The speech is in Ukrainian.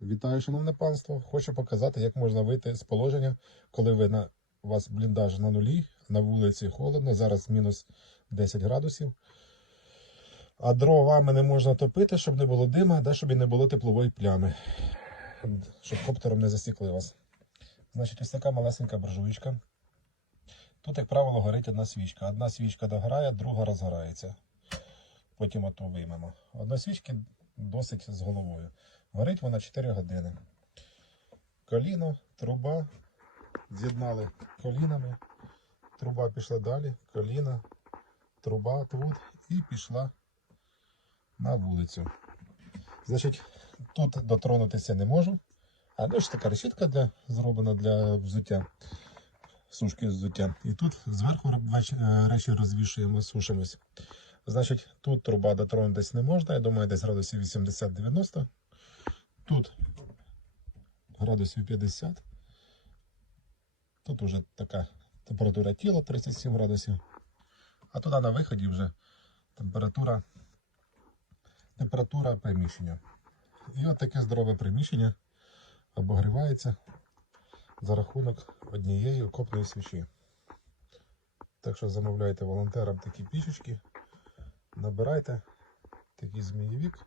Вітаю, шановне панство. Хочу показати, як можна вийти з положення, коли ви на у вас бліндаж на нулі, на вулиці холодно, зараз мінус 10 градусів. А дровами не можна топити, щоб не було дима, да, щоб і не було теплової плями. Щоб коптером не засікли вас. Значить, ось така малесенька буржуйка. Тут, як правило, горить одна свічка. Одна свічка догорає, друга розгорається. Потім ото виймемо. Одна свічки досить з головою. Горить вона 4 години. Коліно, труба. З'єднали колінами. Труба пішла далі, коліна, труба тут і пішла на вулицю. Значить, тут дотронутися не можу. А ну ж така решітка для, зроблена для взуття, сушки взуття. І тут зверху е, речі розвішуємо, сушимось. Значить, тут труба дотронутися не можна, я думаю, десь градусів 80-90. Тут градусів 50. Тут уже така температура тіла 37 градусів. А туди на виході вже температура, температура приміщення. І от таке здорове приміщення обогрівається за рахунок однієї окопної свічі. Так що замовляйте волонтерам такі пішечки, набирайте такий змієвік